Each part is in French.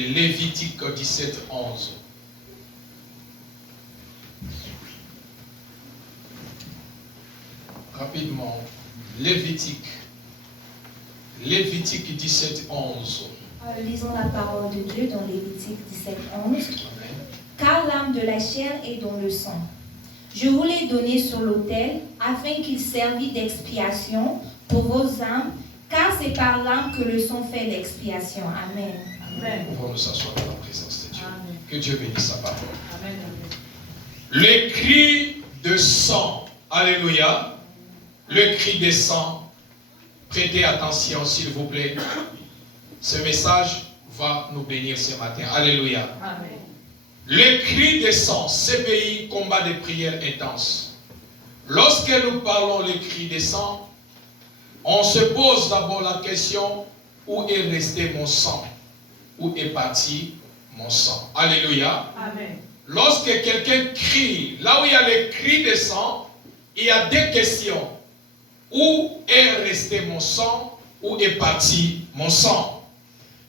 Lévitique 17, 11. Rapidement. Lévitique 17, 11. Lisons la parole de Dieu dans Lévitique 17, 11. Car l'âme de la chair est dans le sang. Je vous l'ai donné sur l'autel, afin qu'il servît d'expiation pour vos âmes, car c'est par l'âme que le sang fait l'expiation. Amen. Amen. Nous pouvons nous asseoir dans la présence de Dieu. Amen. Que Dieu bénisse sa parole. Amen. Le cri de sang. Alléluia. Le cri de sang. Prêtez attention, s'il vous plaît. Ce message va nous bénir ce matin. Alléluia. Amen. Le cri de sang, CPI, combat de prière intense. Lorsque nous parlons le cri de sang, on se pose d'abord la question, où est resté mon sang? Où est parti mon sang? Alléluia. Amen. Lorsque quelqu'un crie, là où il y a le cri de sang, il y a deux questions. Où est resté mon sang? Où est parti mon sang?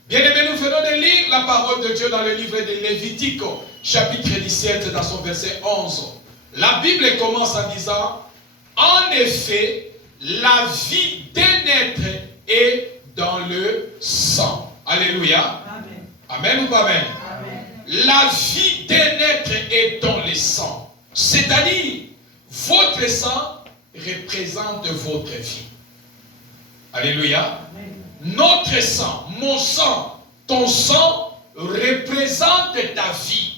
Bien-aimés, nous venons de lire la parole de Dieu dans le livre de Lévitique, chapitre 17, dans son verset 11. La Bible commence en disant, en effet, la vie d'un être est dans le sang. Alléluia. Amen. Amen ou pas amen? Amen. La vie d'un être est dans le sang. C'est-à-dire, votre sang représente votre vie. Alléluia. Amen. Notre sang, mon sang, ton sang représente ta vie.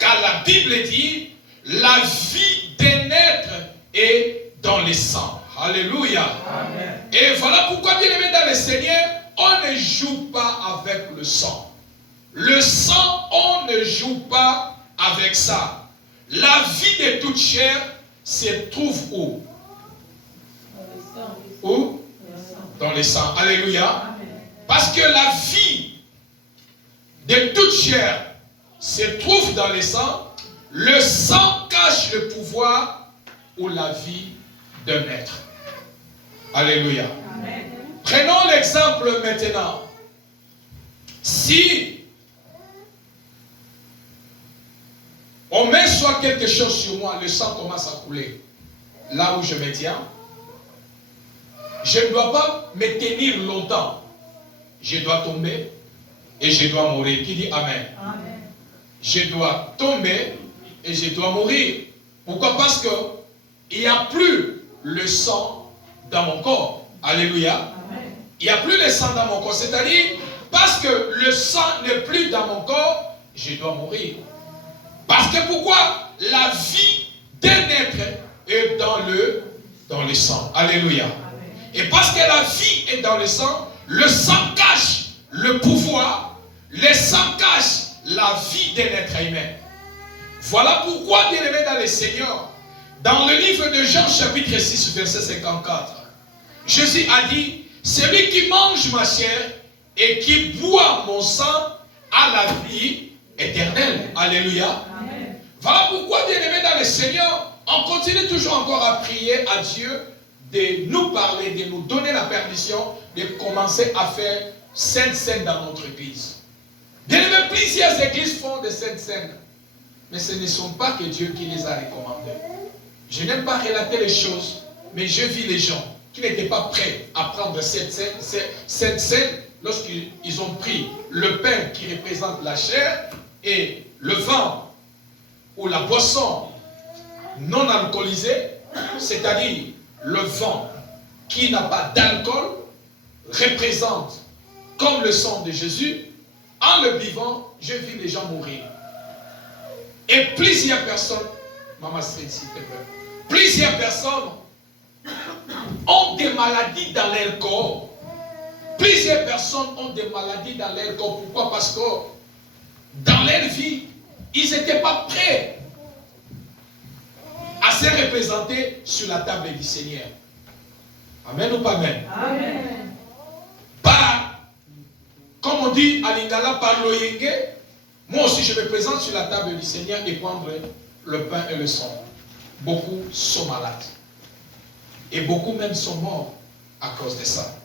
Car la Bible dit, la vie d'un être est dans le sang. Alléluia. Amen. Et voilà pourquoi, bien aimé dans le Seigneur, on ne joue pas avec le sang. Le sang, on ne joue pas avec ça. La vie de toute chair se trouve où? Où? Dans le sang. Alléluia. Amen. Parce que la vie de toute chair se trouve dans le sang. Le sang cache le pouvoir ou la vie d'un être. Alléluia. Amen. Prenons l'exemple maintenant. Si on met soit quelque chose sur moi, le sang commence à couler. Là où je me tiens, je ne dois pas me tenir longtemps. Je dois tomber et je dois mourir. Qui dit Amen? Amen. Je dois tomber et je dois mourir. Pourquoi? Parce que il n'y a plus le sang dans mon corps. Alléluia. Amen. Il n'y a plus le sang dans mon corps. C'est-à-dire, parce que le sang n'est plus dans mon corps, je dois mourir. Parce que pourquoi? La vie d'un être est dans le sang. Alléluia. Amen. Et parce que la vie est dans le sang cache le pouvoir, le sang cache la vie d'un être humain. Voilà pourquoi, bien aimé dans le Seigneur, dans le livre de Jean chapitre 6, verset 54, Jésus a dit, celui qui mange ma chair et qui boit mon sang a la vie éternelle. Alléluia. Amen. Voilà pourquoi, bien aimé dans le Seigneur, on continue toujours encore à prier à Dieu de nous parler, de nous donner la permission de commencer à faire sainte scène dans notre église. Bien aimé, plusieurs églises font de sainte scène, mais ce ne sont pas que Dieu qui les a recommandées. Je n'aime pas relater les choses, mais je vis les gens qui n'étaient pas prêts à prendre cette scène lorsqu'ils ont pris le pain qui représente la chair et le vin ou la boisson non alcoolisée, c'est-à-dire le vin qui n'a pas d'alcool, représente comme le sang de Jésus. En le buvant, je vis les gens mourir. Et plusieurs personnes, Maman s'il te plaît, plusieurs personnes ont des maladies dans leur corps. Plusieurs personnes ont des maladies dans leur corps. Pourquoi? Parce que dans leur vie, ils n'étaient pas prêts à se représenter sur la table du Seigneur. Amen ou pas amen? Amen. Par, comme on dit à Lingala, par l'oyenge, moi aussi je me présente sur la table du Seigneur et prendre le pain et le sang. Beaucoup sont malades. Et beaucoup même sont morts à cause de ça.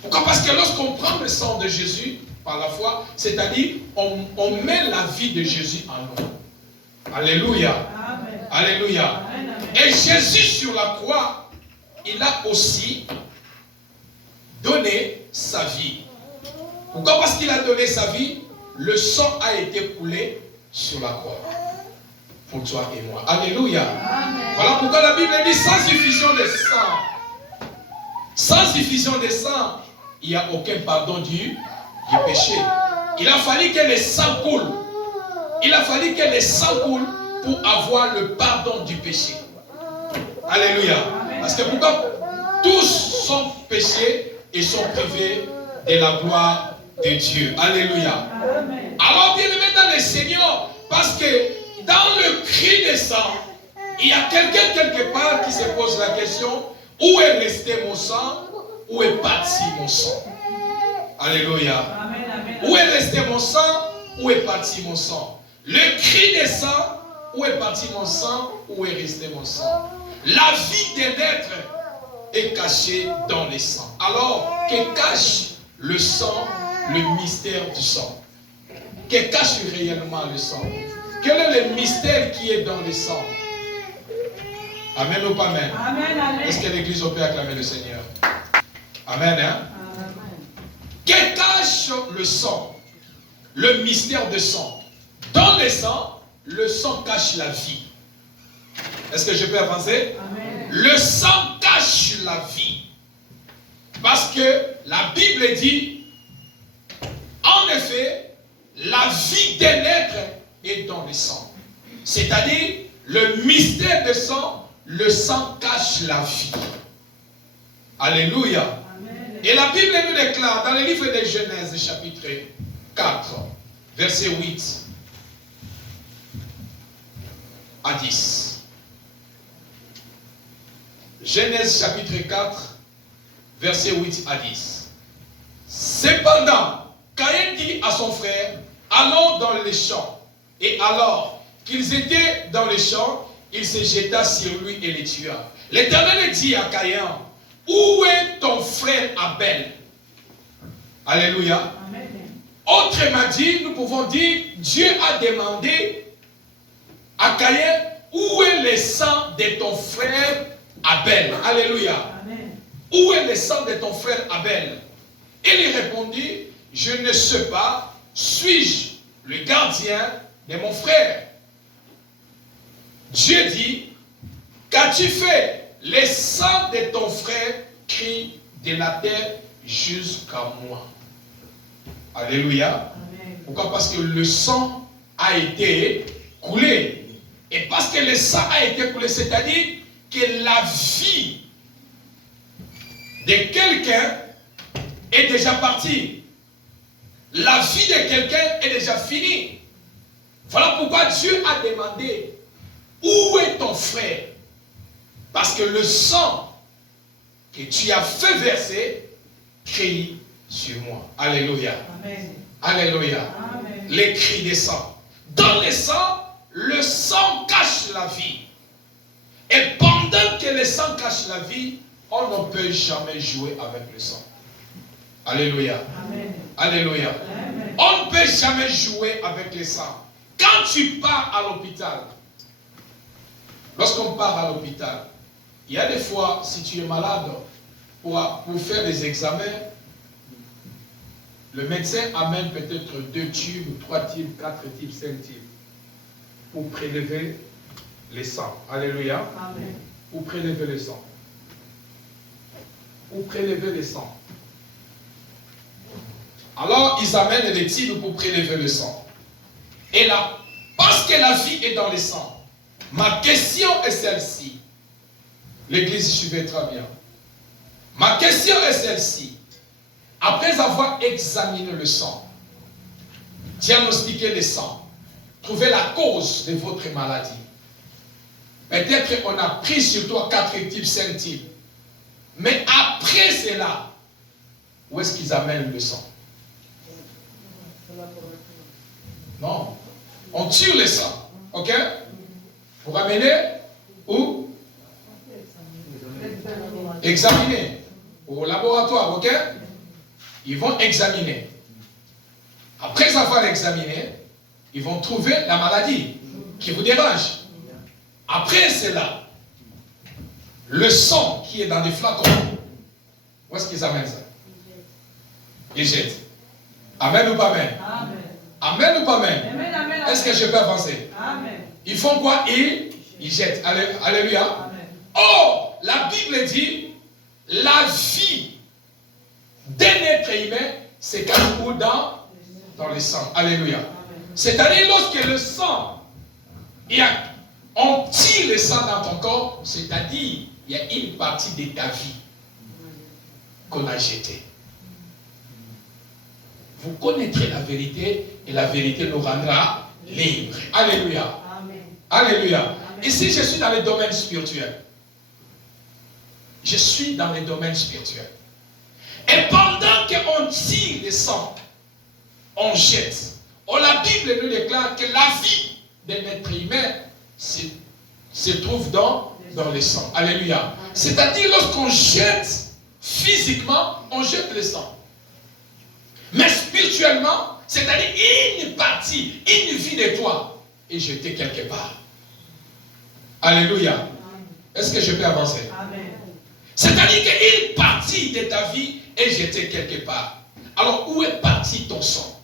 Pourquoi? Parce que lorsqu'on prend le sang de Jésus, par la foi, c'est-à-dire on met la vie de Jésus en nous. Alléluia. Amen. Alléluia. Amen. Et Jésus sur la croix, il a aussi donné sa vie. Pourquoi? Parce qu'il a donné sa vie, le sang a été coulé sur la croix. Pour toi et moi. Alléluia. Amen. Voilà pourquoi la Bible dit sans effusion de sang. Sans effusion de sang, il n'y a aucun pardon du péché. Il a fallu que le sang coule. Il a fallu que le sang coule pour avoir le pardon du péché. Alléluia. Parce que pourquoi? Tous sont péchés et sont privés de la gloire de Dieu. Alléluia. Amen. Alors bien aimé dans le Seigneur, parce que dans le cri de sang, il y a quelqu'un quelque part qui se pose la question, où est resté mon sang? Où est parti mon sang? Alléluia. Amen. Amen. Où est resté mon sang? Où est parti mon sang? Le cri de sang, où est parti mon sang? Où est resté mon sang? La vie d'un être est cachée dans le sang. Alors, que cache le sang, le mystère du sang? Que cache réellement le sang? Quel est le mystère qui est dans le sang? Amen ou pas amen? Amen. Amen. Est-ce que l'église peut acclamer le Seigneur? Amen, hein? Amen. Que cache le sang? Le mystère de sang. Dans le sang cache la vie. Est-ce que je peux avancer? Amen. Le sang cache la vie. Parce que la Bible dit, en effet, la vie d'un être est dans le sang. C'est-à-dire, le mystère de sang, le sang cache la vie. Alléluia. Amen. Et la Bible nous déclare dans le livre de Genèse, chapitre 4, verset 8 à 10. Genèse chapitre 4, verset 8 à 10. Cependant, Caïn dit à son frère, allons dans les champs. Et alors qu'ils étaient dans les champs, il se jeta sur lui et le tua. L'Éternel dit à Caïn, où est ton frère Abel? Alléluia. Amen. Autrement dit, nous pouvons dire, Dieu a demandé à Caïn, où est le sang de ton frère Abel? Alléluia. Amen. Où est le sang de ton frère Abel? Il lui répondit, je ne sais pas, suis-je le gardien de mon frère? Dieu dit, qu'as-tu fait? Le sang de ton frère crie de la terre jusqu'à moi. Alléluia. Amen. Pourquoi? Parce que le sang a été coulé. Et parce que le sang a été coulé, c'est-à-dire que la vie de quelqu'un est déjà partie. La vie de quelqu'un est déjà finie. Voilà pourquoi Dieu a demandé, où est ton frère? Parce que le sang que tu as fait verser crie sur moi. Alléluia. Amen. Alléluia. Amen. Les cris des sangs. Dans le sang cache la vie. Et pendant que le sang cache la vie, on ne peut jamais jouer avec le sang. Alléluia. Amen. Alléluia. Amen. On ne peut jamais jouer avec le sang. Quand tu pars à l'hôpital, lorsqu'on part à l'hôpital, il y a des fois, si tu es malade, pour faire des examens, le médecin amène peut-être 2 tubes, 3 tubes, 4 tubes, 5 tubes pour prélever les sangs. Alléluia. Amen. Pour prélever les sangs. Pour prélever les sangs. Alors, ils amènent les tubes pour prélever le sang. Et là, parce que la vie est dans le sang, ma question est celle-ci. L'église suivait très bien. Ma question est celle-ci. Après avoir examiné le sang, diagnostiqué le sang, trouvé la cause de votre maladie, peut-être on a pris sur toi 4 types, 5 types. Mais après cela, où est-ce qu'ils amènent le sang? Non. On tire le sang. Ok? Pour amener où? Examiner. Au laboratoire. Ok? Ils vont examiner. Après avoir examiné, ils vont trouver la maladie qui vous dérange. Après cela, le sang qui est dans des flacons, où est-ce qu'ils amènent ça? Ils jettent. Amen ou pas amen? Amen. Amen ou pas amen? Amen, amen. Est-ce que je peux avancer? Amen. Ils font quoi? Ils jettent. Alléluia. Amen. Or, la Bible dit, la vie d'un être humain, c'est quand où dans le sang. Alléluia. C'est-à-dire, lorsque le sang, on tire le sang dans ton corps, c'est-à-dire, il y a une partie de ta vie qu'on a jetée. Vous connaîtrez la vérité et la vérité nous rendra libres. Alléluia. Amen. Alléluia. Amen. Ici, je suis dans le domaine spirituel. Je suis dans le domaine spirituel. Et pendant qu'on tire le sang, on jette. La Bible nous déclare que la vie d'un être humain se trouve dans le sang. Alléluia. C'est-à-dire, lorsqu'on jette physiquement, on jette le sang. Mais spirituellement, c'est-à-dire une partie, une vie de toi est jetée quelque part. Alléluia. Est-ce que je peux avancer? Amen. C'est-à-dire qu'une partie de ta vie est jetée quelque part. Alors, où est parti ton sang?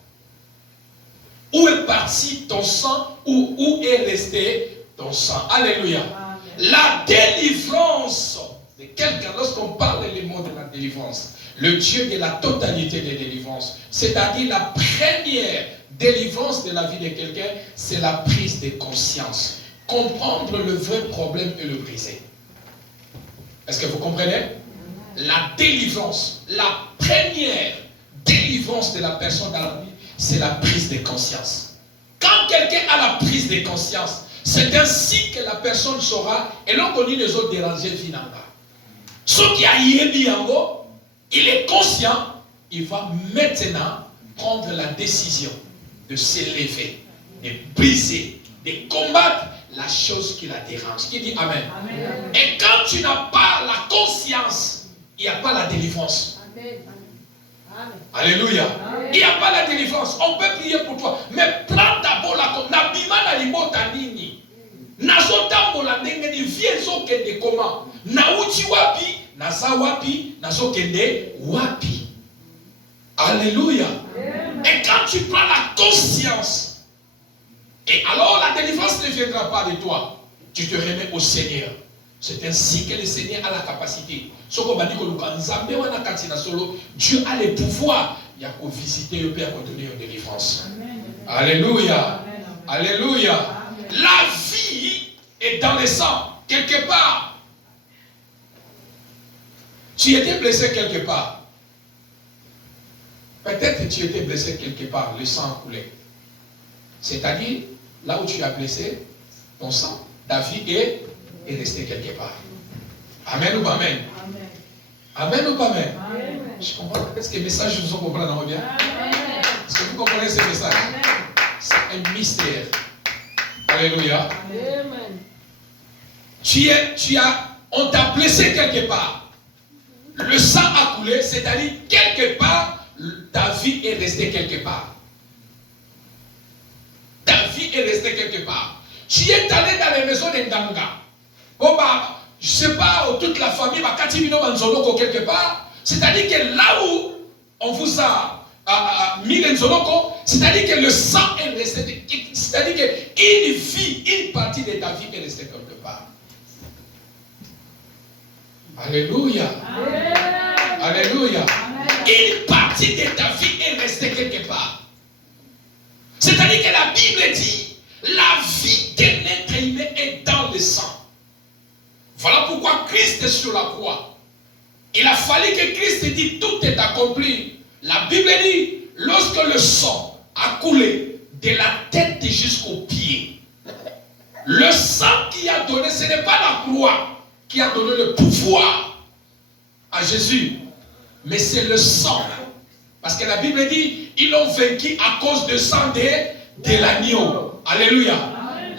Où est parti ton sang? Où est resté ton sang? Alléluia. Amen. La délivrance de quelqu'un, lorsqu'on parle les mots de la délivrance, le Dieu de la totalité des délivrances, c'est-à-dire la première délivrance de la vie de quelqu'un, c'est la prise de conscience. Comprendre le vrai problème et le briser. Est-ce que vous comprenez? La délivrance, la première délivrance de la personne dans la vie, c'est la prise de conscience. Quand quelqu'un a la prise de conscience, c'est ainsi que la personne saura, et l'on connaît les autres dérangés finalement. Ce qui a yébi en haut, il est conscient, il va maintenant prendre la décision de s'élever, de briser, de combattre la chose qui la dérange. Qui dit Amen. Amen. Et quand tu n'as pas la conscience, il n'y a pas la délivrance. Amen. Alléluia. Amen. Il n'y a pas la délivrance. On peut prier pour toi. Mais prends d'abord la conscience. Nabima na libota nini. Nazotambola ndenge ni vienzo kende koma. Nauti wapi. Naza wapi, nazo kende wapi. Alléluia. Et quand tu prends la conscience, et alors la délivrance ne viendra pas de toi, tu te remets au Seigneur. C'est ainsi que le Seigneur a la capacité. Dieu a le pouvoir. Il y a qu'à visiter et à donner une délivrance. Alléluia. Alléluia. La vie est dans le sang, quelque part. Tu étais blessé quelque part. Peut-être que tu étais blessé quelque part, le sang a coulé. C'est-à-dire, là où tu as blessé, ton sang, ta vie est restée quelque part. Amen ou pas amen? Amen. Amen ou pas amen? Amen. Je comprends. Est-ce que les messages vous ont compris dans bien? Est-ce que vous comprenez ces messages? C'est un mystère. Alléluia. Amen. On t'a blessé quelque part. Le sang a coulé, c'est-à-dire quelque part, ta vie est restée quelque part. Ta vie est restée quelque part. Tu es allé dans les maisons d'Endanga. Oh bah, je ne sais pas, toute la famille va Katimino Manzoloko quelque part. C'est-à-dire que là où on vous a mis l'Enzoloko, c'est-à-dire que le sang est resté. C'est-à-dire qu'une vie, une partie de ta vie est restée quelque part. Alléluia. Amen. Alléluia. Amen. Une partie de ta vie est restée quelque part. C'est-à-dire que la Bible dit, la vie d'un être humain est dans le sang. Voilà pourquoi Christ est sur la croix. Il a fallu que Christ dise, tout est accompli. La Bible dit, lorsque le sang a coulé de la tête jusqu'aux pieds, le sang qui a donné, ce n'est pas la croix qui a donné le pouvoir à Jésus, mais c'est le sang. Parce que la Bible dit, ils l'ont vaincu à cause du sang de l'agneau. Alléluia.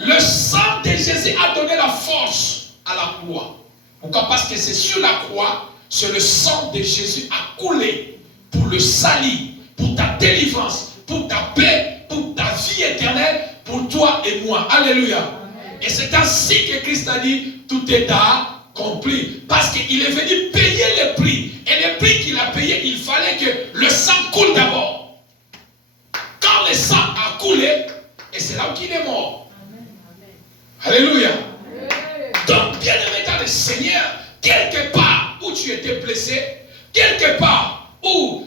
Le sang de Jésus a donné la force à la croix. Pourquoi? Parce que c'est sur la croix, c'est le sang de Jésus a coulé pour le salut, pour ta délivrance, pour ta paix, pour ta vie éternelle, pour toi et moi. Alléluia. Amen. Et c'est ainsi que Christ a dit, tout est accompli. Parce qu'il est venu payer le prix. Et le prix qu'il a payé, il fallait que le sang coule d'abord. Quand le sang a coulé, et c'est là qu'il est mort. Amen. Alléluia. Amen. Donc, bien aimé dans le Seigneur, quelque part où tu étais blessé, quelque part où,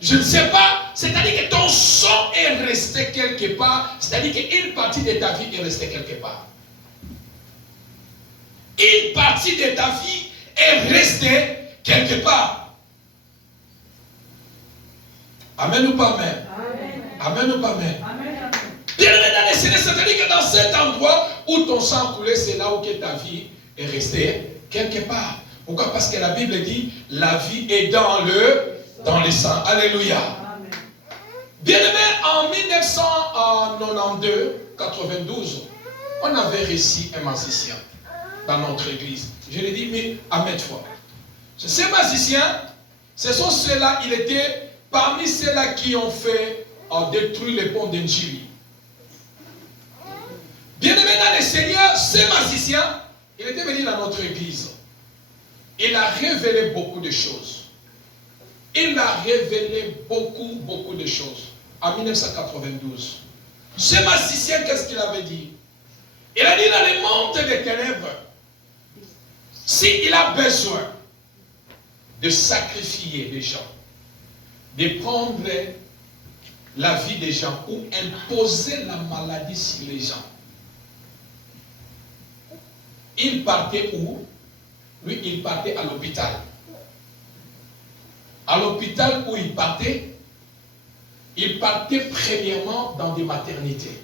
je ne sais pas, c'est-à-dire que ton sang est resté quelque part, c'est-à-dire qu'une partie de ta vie est restée quelque part. Une partie de ta vie est restée quelque part. Amen ou pas amen? Amen ou pas amen? Bien aimé dans le Seigneur, c'est-à-dire que dans cet endroit où ton sang a coulé, c'est là où que ta vie est restée quelque part. Pourquoi? Parce que la Bible dit, la vie est dans le sang. Alléluia. Amen. Bien aimé, en 1992, on avait reçu un magicien dans notre église. Je l'ai dit, mais à maintes fois. Ces magiciens, ce sont ceux-là, il était parmi ceux-là qui ont fait détruire les ponts d'Enjili. Bien aimé dans le Seigneur, ce magicien, il était venu dans notre église. Il a révélé beaucoup de choses. Il a révélé beaucoup de choses. En 1992. Ce magicien, qu'est-ce qu'il avait dit? Il a dit dans les mondes des ténèbres, s'il a besoin de sacrifier des gens, de prendre la vie des gens ou imposer la maladie sur les gens, il partait où? Lui, il partait à l'hôpital. À l'hôpital où il partait premièrement dans des maternités.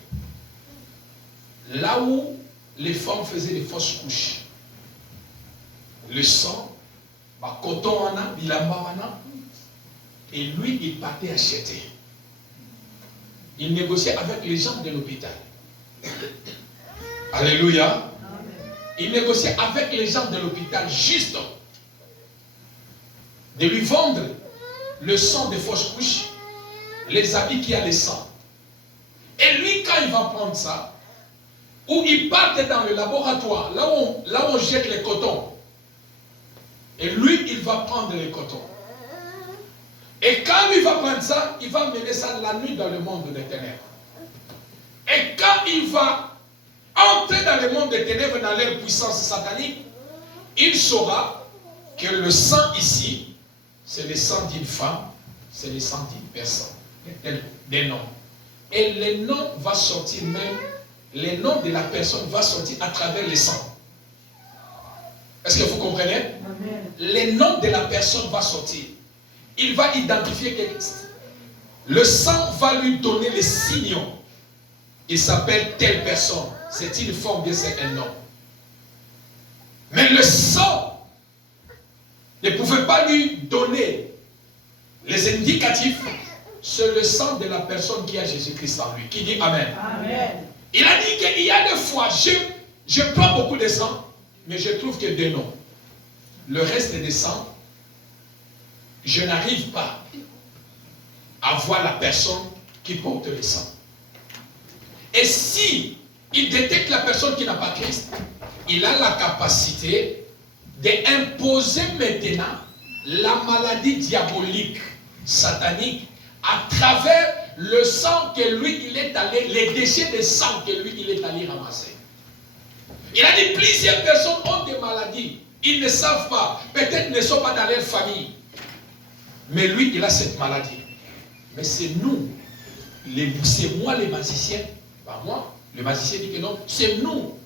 Là où les femmes faisaient des fausses couches. Le sang, coton ana, bilamba ana. Et lui, il partait acheter. Il négociait avec les gens de l'hôpital. Alléluia. Il négociait avec les gens de l'hôpital juste de lui vendre le sang des fausses couches, les habits qui a le sang. Et lui, quand il va prendre ça, ou il part dans le laboratoire, là où on jette les cotons, et lui, il va prendre les cotons. Et quand lui va prendre ça, il va mener ça la nuit dans le monde des ténèbres. Et quand il va entrer dans le monde des ténèbres, dans leur puissance satanique, il saura que le sang ici, c'est le sang d'une femme, c'est le sang d'une personne. Des noms. Et les noms vont sortir même, les noms de la personne vont sortir à travers le sang. Est-ce que vous comprenez? Amen. Les noms de la personne vont sortir. Il va identifier que le sang va lui donner les signaux. Il s'appelle telle personne. C'est une forme, bien c'est un nom. Mais le sang ne pouvait pas lui donner les indicatifs. C'est le sang de la personne qui a Jésus-Christ en lui. Qui dit Amen. Amen. Il a dit qu'il y a des fois, je prends beaucoup de sang, mais je trouve que des noms. Le reste des sangs, je n'arrive pas à voir la personne qui porte le sang. Et si il détecte la personne qui n'a pas Christ, il a la capacité d'imposer maintenant la maladie diabolique, satanique, à travers le sang que lui, il est allé, les déchets de sang que lui, il est allé ramasser. Il a dit plusieurs personnes ont des maladies, ils ne savent pas, peut-être ne sont pas dans leur famille. Mais lui, il a cette maladie. Mais c'est nous, c'est moi les magiciens, pas moi. Le magicien dit que non, c'est nous.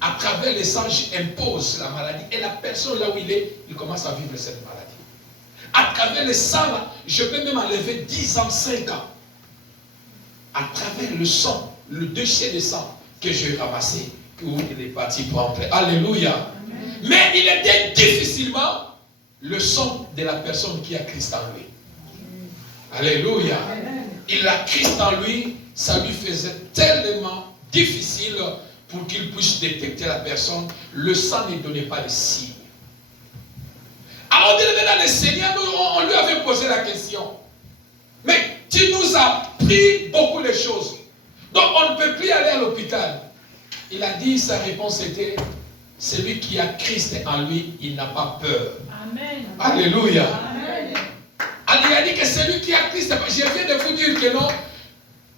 À travers les sangs, j'impose la maladie. Et la personne là où il est, il commence à vivre cette maladie. À travers les sangs, je peux même enlever 10 ans, 5 ans. À travers le sang, le déchet de sang que j'ai ramassé, où il est parti pour entrer. Alléluia. Amen. Mais il était difficilement le sang de la personne qui a Christ en lui. Alléluia. Amen. Il a Christ en lui, ça lui faisait tellement difficile pour qu'il puisse détecter la personne. Le sang ne donnait pas de signe. Alors, dans le Seigneur, on lui avait posé la question. Mais tu nous as pris beaucoup de choses. Donc on ne peut plus aller à l'hôpital. Il a dit, sa réponse était, celui qui a Christ en lui, il n'a pas peur. Amen. Alléluia. Amen. Il a dit que celui qui a Christ, je viens de vous dire que non,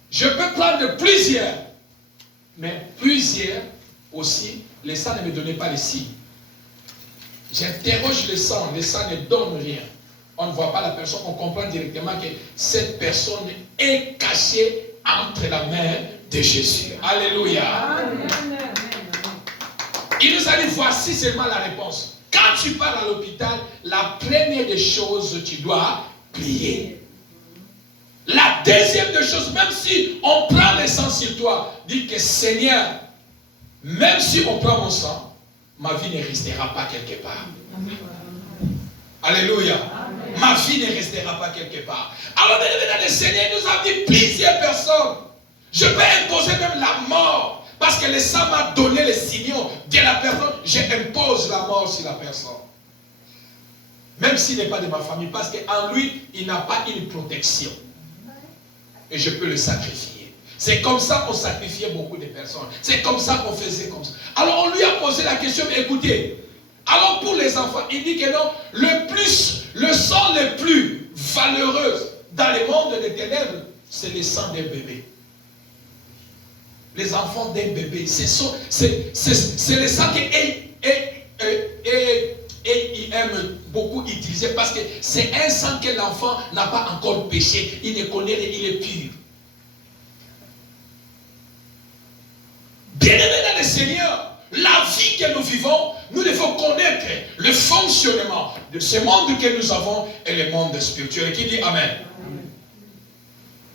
je peux prendre plusieurs, mais plusieurs aussi, le sang ne me donnait pas les signes. J'interroge le sang ne donne rien. On ne voit pas la personne, on comprend directement que cette personne est cachée entre la main de Jésus. Alléluia. Amen. Il nous a dit, voici seulement la réponse. Quand tu pars à l'hôpital, la première des choses, tu dois prier. La deuxième des choses, même si on prend le sang sur toi, dis que Seigneur, même si on prend mon sang, ma vie ne restera pas quelque part. Alléluia. Amen. Ma vie ne restera pas quelque part. Alors, le Seigneur nous a dit plusieurs personnes. Je peux imposer même la mort. Parce que le sang m'a donné les signaux de la personne. J'impose la mort sur la personne. Même s'il n'est pas de ma famille. Parce qu'en lui, il n'a pas une protection. Et je peux le sacrifier. C'est comme ça qu'on sacrifiait beaucoup de personnes. C'est comme ça qu'on faisait comme ça. Alors on lui a posé la question, mais écoutez, alors pour les enfants, il dit que non, le sang le plus valeureux dans le monde des ténèbres, c'est le sang d'un bébé. Les enfants d'un bébé, c'est le sang qu'il aime beaucoup utiliser parce que c'est un sang que l'enfant n'a pas encore péché. Il ne connaît, il est pur. Bien-aimés dans le Seigneur, la vie que nous vivons, nous devons connaître le fonctionnement de ce monde que nous avons et le monde spirituel. Qui dit Amen? Amen.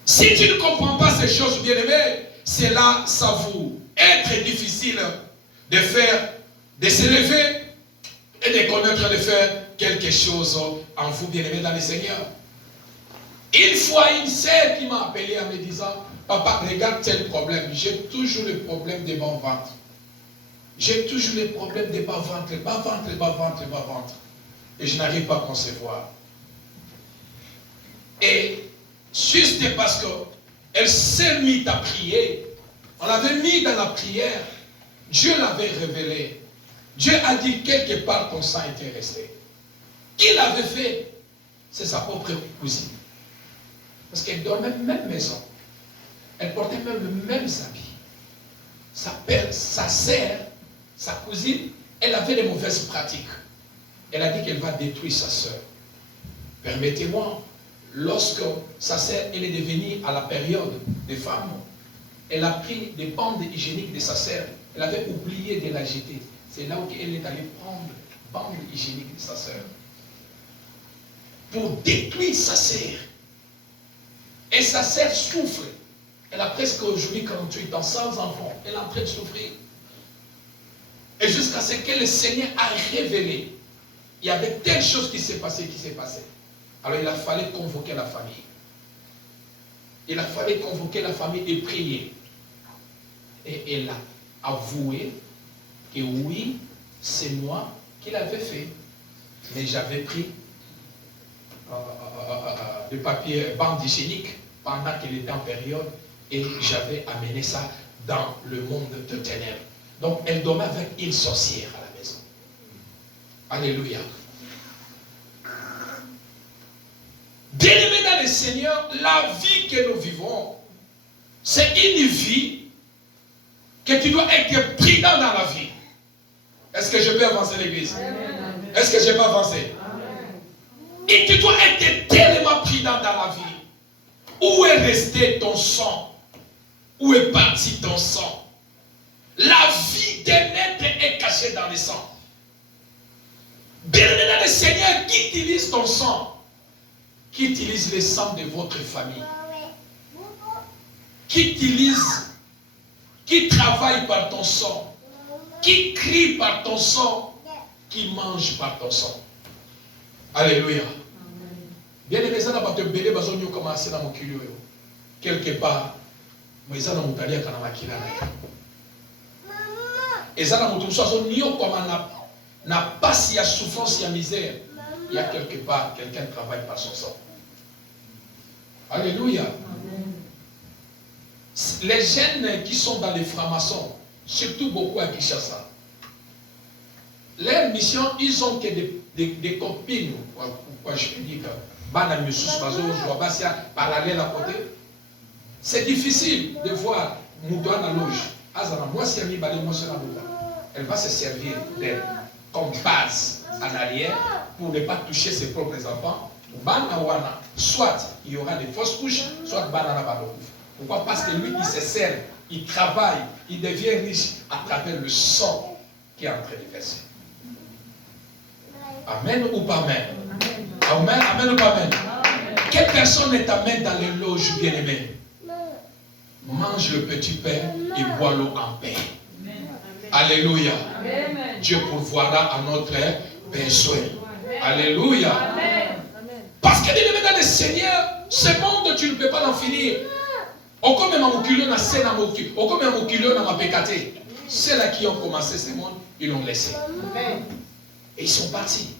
Si tu ne comprends pas ces choses, bien-aimés, c'est là, ça vous être difficile de s'élever et de connaître, de faire quelque chose en vous, bien-aimés dans le Seigneur. Une fois, une sœur qui m'a appelé en me disant, papa, regarde tel problème. J'ai toujours le problème des bas ventre. J'ai toujours le problème des bas ventre, bas ventre, bas ventre, bas ventre. Et je n'arrive pas à concevoir. Et juste parce qu'elle s'est mise à prier, on l'avait mis dans la prière, Dieu l'avait révélé. Dieu a dit quelque part ton sang était resté. Qui l'avait fait? C'est sa propre cousine. Parce qu'elle dormait dans la même maison. Elle portait même le même habit. Sa sœur, sa cousine, elle avait des mauvaises pratiques. Elle a dit qu'elle va détruire sa sœur. Permettez-moi, lorsque sa sœur elle est devenue à la période des femmes, elle a pris des bandes hygiéniques de sa sœur. Elle avait oublié de la jeter. C'est là où elle est allée prendre les bandes hygiéniques de sa sœur. Pour détruire sa sœur. Et sa sœur souffre. Elle a presque aujourd'hui 48 ans, sans enfant. Elle est en train de souffrir. Et jusqu'à ce que le Seigneur a révélé. Il y avait telle chose qui s'est passée, Alors il a fallu convoquer la famille. Il a fallu convoquer la famille et prier. Et elle a avoué que oui, c'est moi qui l'avais fait. Mais j'avais pris le papier bande hygiénique pendant qu'elle était en période et j'avais amené ça dans le monde de ténèbres. Donc elle dormait avec une sorcière à la maison. Alléluia. Bien-aimés dans le Seigneur, la vie que nous vivons, c'est une vie que tu dois être prudent dans la vie. Est-ce que je peux avancer l'église? Est-ce que je peux avancer? Amen. Et tu dois être tellement prudent dans la vie. Où est resté ton sang? Où est parti ton sang? La vie d'un être est cachée dans le sang. Bien-aimé dans le Seigneur, qui utilise ton sang? Qui utilise le sang de votre famille? Qui utilise, qui travaille par ton sang? Qui crie par ton sang? Qui mange par ton sang? Alléluia. Bien-aimé, ça n'a pas te belé, parce qu'on a commencé dans mon culot. Quelque part, mais ça n'a pas été dans ma kila. Et ça n'a pas été comme n'a pas si à souffrance, si à misère. Il y a quelque part, quelqu'un qui travaille par son sang. Alléluia. Les jeunes qui sont dans les francs-maçons, surtout beaucoup à Kinshasa, leur mission, ils ont que des copines. Pourquoi je peux dire que parallèle à côté. C'est difficile de voir Moudouane à loge. Elle va se servir d'elle comme base en arrière pour ne pas toucher ses propres enfants. Soit il y aura des fausses couches, soit banana balouf. Pourquoi? Parce que lui, il se sert, il travaille, il devient riche à travers le sang qui est en train de verser. Amen ou pas amen? Amen, amen ou pas amen? Quelle personne est amen dans les loges bien-aimées? Mange le petit pain et bois l'eau en paix. Alléluia. Dieu pourvoira à notre besoin. Alléluia. Parce que bien-aimé dans le Seigneur, ce monde, tu ne peux pas l'en finir. Encore même en oculeux, encore même en oculeux, dans ma pécaté. Ceux-là qui ont commencé ce monde, ils l'ont laissé. Et ils sont partis.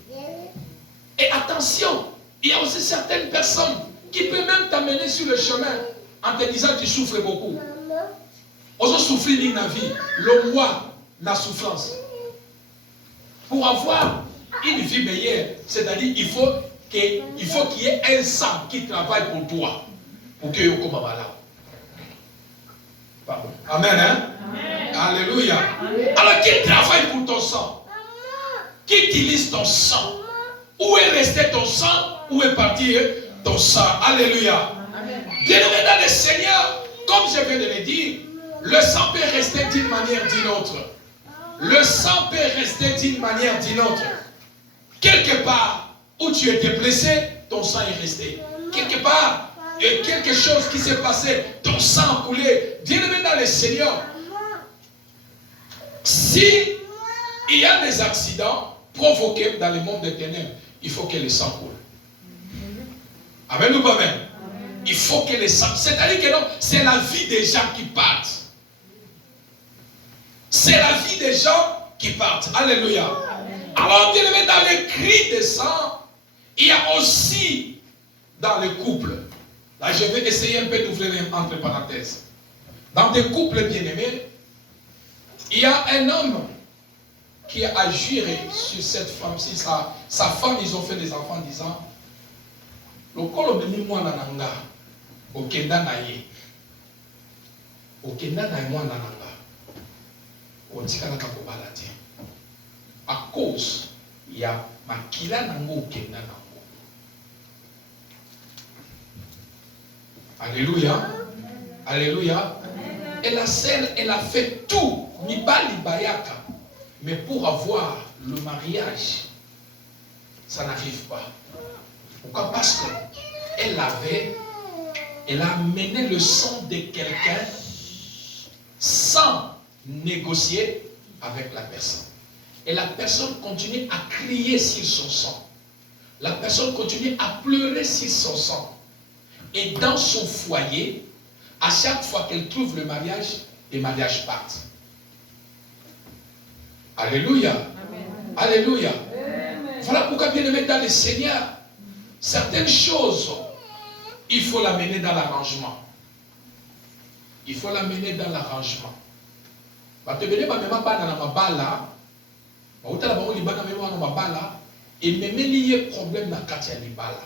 Et attention, il y a aussi certaines personnes qui peuvent même t'amener sur le chemin en te disant que tu souffres beaucoup. Osons souffrir dans la vie. Le moi, la souffrance. Pour avoir une vie meilleure, c'est-à-dire il faut qu'il y ait un sang qui travaille pour toi. Pour que tu sois malade. Amen, hein? Amen. Alléluia. Amen. Alors, qui travaille pour ton sang? Qui utilise ton sang? Où est resté ton sang? Où est parti ton sang? Alléluia. Bien-aimé dans le Seigneur, comme je viens de le dire, le sang peut rester d'une manière ou d'une autre. Le sang peut rester d'une manière ou d'une autre. Quelque part où tu étais blessé, ton sang est resté. Quelque part, il y a quelque chose qui s'est passé, ton sang a coulé. Bien-aimé dans le Seigneur, si il y a des accidents provoqués dans le monde des ténèbres, il faut que le sang coule. Amen ou pas amen? Il faut que le sang... C'est-à-dire que non, c'est la vie des gens qui partent. C'est la vie des gens qui partent. Alléluia. Alors, bien aimé, dans les cris de sang, il y a aussi dans le couple. Là, je vais essayer un peu d'ouvrir entre parenthèses. Dans des couples bien-aimés, il y a un homme qui a juré sur cette femme. Si sa femme, ils ont fait des enfants en disant, le kolo memi mwana nanga, okenda na ye. Okenda na mwana nanga. Otikala ka kobala te. À cause, il y a makila nango okenda nango. Alléluia. Alléluia. Et la sœur, elle a fait tout. Mibali bayaka. Mais pour avoir le mariage, ça n'arrive pas. Pourquoi? Parce qu'elle a amené le sang de quelqu'un sans négocier avec la personne. Et la personne continue à crier sur son sang. La personne continue à pleurer sur son sang. Et dans son foyer, à chaque fois qu'elle trouve le mariage, les mariages partent. Alléluia. Amen. Alléluia. Amen. Voilà pourquoi, bien aimé dans le Seigneur, certaines choses, il faut l'amener dans l'arrangement. Il faut l'amener dans l'arrangement. Et même il y a problème dans Katia Libala.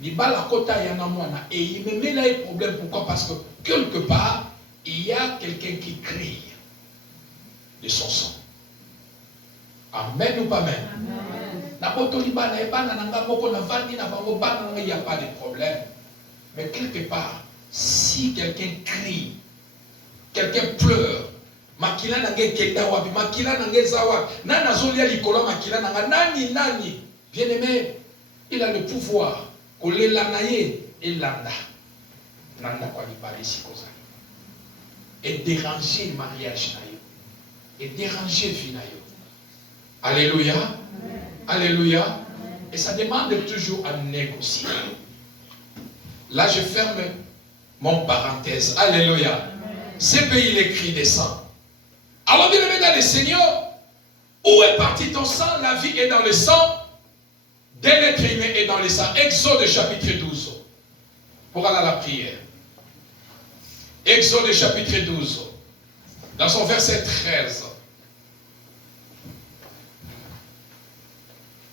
Libala kota yana mwana. Et il me met là un problème. Pourquoi? Parce que quelque part, il y a quelqu'un qui crie de son sang. Amen ou pas amen? Il n'y a pas de problème. Mais quelque part, si quelqu'un crie, quelqu'un pleure, makila nange kenda wapi, makila nange zawapi, nana zolia likola makila nanga nani nani, bien aimé, il a le pouvoir kolela naye et landa nanda kwa libali sikozali et déranger le mariage nayo et déranger vie nayo. Alléluia. Amen. Alléluia. Amen. Et ça demande toujours à négocier. Là, je ferme mon parenthèse. Alléluia. Amen. Ce pays, les cris des sangs. Alors, bien aimé dans le Seigneur, où est parti ton sang? La vie est dans le sang. Dès l'être humain est dans le sang. Exode chapitre 12. Pour aller à la prière. Exode chapitre 12, dans son verset 13.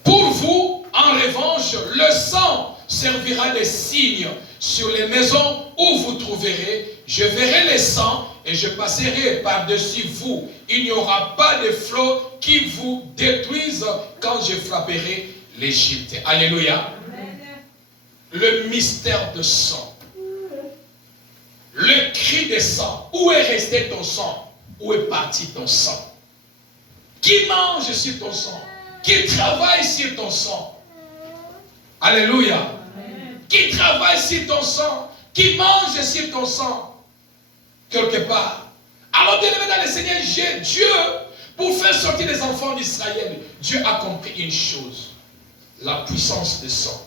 Pour vous, en revanche, le sang servira de signe sur les maisons où vous trouverez. Je verrai le sang et je passerai par-dessus vous. Il n'y aura pas de flot qui vous détruisent quand je frapperai l'Égypte. Alléluia. Amen. Le mystère de sang. Le cri de sang. Où est resté ton sang? Où est parti ton sang? Qui mange sur ton sang? Qui travaille sur ton sang? Alléluia. Amen. Qui travaille sur ton sang? Qui mange sur ton sang? Quelque part. Alors, bien aimé dans le Seigneur, Dieu, pour faire sortir les enfants d'Israël, Dieu a compris une chose. La puissance du sang.